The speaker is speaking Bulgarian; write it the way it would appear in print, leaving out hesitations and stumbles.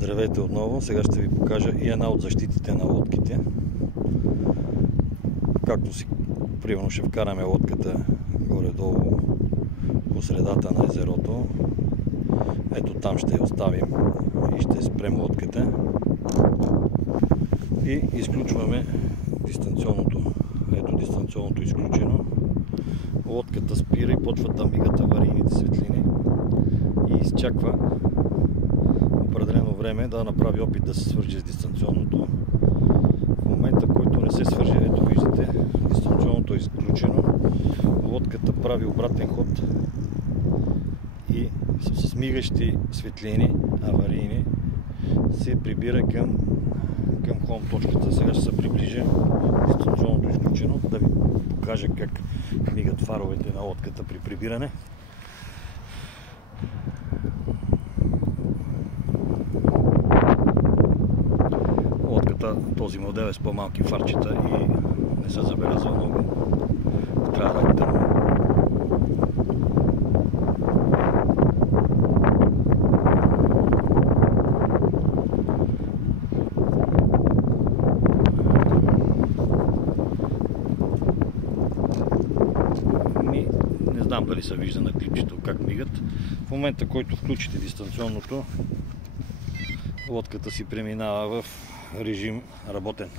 Здравейте отново! Сега ще ви покажа и една от защитите на лодките. Както си, примерно, ще вкараме лодката горе-долу по средата на езерото. Ето там ще я оставим и ще спрем лодката. И изключваме дистанционното. Ето дистанционното изключено. Лодката спира и почват да мигат аварийните светлини и изчаква определено време да направи опит да се свърже с дистанционното. В момента, който не се свърже, ето виждате, дистанционното е изключено, лодката прави обратен ход и с мигащи светлини, аварийни, се прибира към хом точката. Сега ще се приближа, дистанционното е изключено, да ви покажа как мигат фаровете на лодката при прибиране. Този модел е с по-малки фарчета и не се забелязва много. Трябва да е тъмно. Не знам дали се вижда на клипчето как мигат. В момента, който включите дистанционното, лодката си преминава в режим работен.